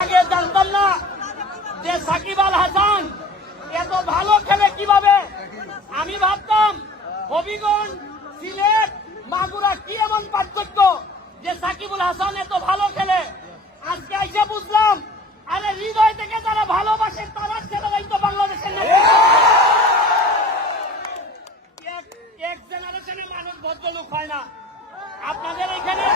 আগে জানতাম না যে সাকিব আল হাসান এত ভালো খেলে কিভাবে। আমি ভাবতাম হবিগঞ্জ, সিলেট, মাগুরা কি এমন পার্থক্য যে সাকিবুল হাসান এত ভালো খেলে। আজকে আইসা বুঝলাম, আরে হৃদয় থেকে যারা ভালোবাসে তারা ছেলেরাই তো বাংলাদেশের এক জেনারেশনে মানুষ ভদ্রলোক হয় না। আপনাদের এখানে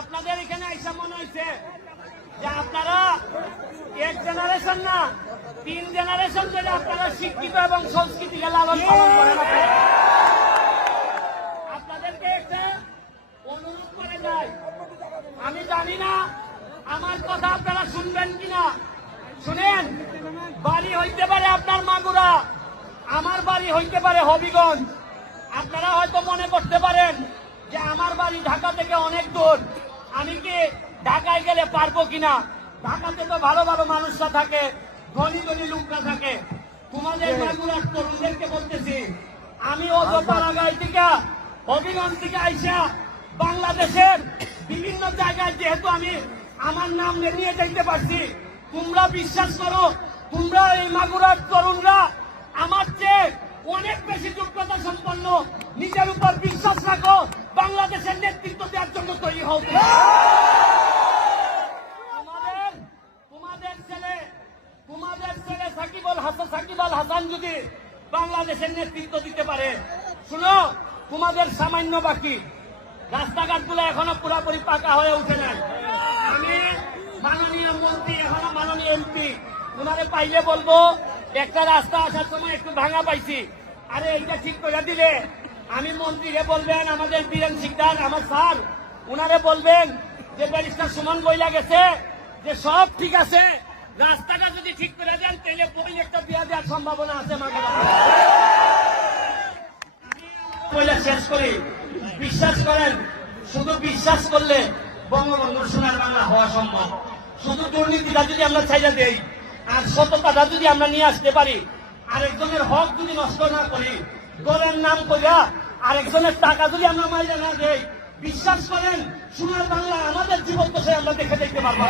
আপনাদের এখানে আইসা মনে হয়েছে যে আপনারা এক জেনারেশন না 3 জেনারেশন ধরে আপনারা শিক্ষিত এবং সংস্কৃতিকে লালন পালন করেন। আপনাদেরকে একটা অনুরোধ করে যায়, আমি জানি না আমার কথা আপনারা শুনবেন কিনা। শুনেন, বাড়ি হইতে পারে আপনার মাগুরা, আমার বাড়ি হইতে পারে হবিগঞ্জ। আপনারা হয়তো মনে করতে পারেন যে আমার বাড়ি ঢাকা থেকে অনেক দূর, আমি কি ঢাকায় গেলে পারবো কিনা। ঢাকাতে তো ভালো ভালো মানুষরা থাকে, ধনী ধনী লোকরা থাকে। তোমাদের মাগুরার তরুণদেরকে বলতেছি, আমি অজপাড়াগাই থেকে হবিগঞ্জ থেকে আইসা বাংলাদেশের বিভিন্ন জায়গায় যেহেতু আমি আমার নাম নিয়ে যাইতে পারছি, তোমরা বিশ্বাস করো, তোমরা এই মাগুরার তরুণরা আমার চেয়ে অনেক বেশি যোগ্যতা সম্পন্ন। নিজের উপর বিশ্বাস রাখো, বাংলাদেশের নেতৃত্ব দেওয়ার জন্য তৈরি হও। তোমাদের ছেলে সাকিব আল হাসান যদি বাংলাদেশের নেতৃত্ব দিতে পারে, শুনো, তোমাদের সামান্য বাকি। রাস্তাঘাটগুলো এখনো পুরোপুরি পাকা হয়ে উঠে নাই। আমি মাননীয় মন্ত্রী, এখনো মাননীয় এমপি, ওনারে পাইলে বলবো একটা রাস্তা আসার সময় একটু ভাঙা পাইছি, আরে এইটা ঠিক করে দিলে। আমি মন্ত্রীকে বলবেন, আমাদের বীরেন শিকদার আমার স্যার, ওনারে বলবেন যে ব্যারিস্টার সুমন বইলা গেছে যে সব ঠিক আছে, রাস্তাটা যদি ঠিক করে দেন তাহলে বই একটা বিয়া দেওয়ার সম্ভাবনা আছে। বইলে শেষ করি, বিশ্বাস করেন, শুধু বিশ্বাস করলে বঙ্গবন্ধুর সোনার বাংলা হওয়া সম্ভব। শুধু দুর্নীতিটা যদি আমরা ছাইড়া দেই আর সততাটা যদি আমরা নিয়ে আসতে পারি, আরেকজনের হক যদি নষ্ট না করি, দলের নাম কইরা আরেকজনের টাকা যদি আমরা মাইরা না দেই, বিশ্বাস করেন সোনার বাংলা আমাদের জীবন দশায় আমরা দেখে দেখতে পারবো।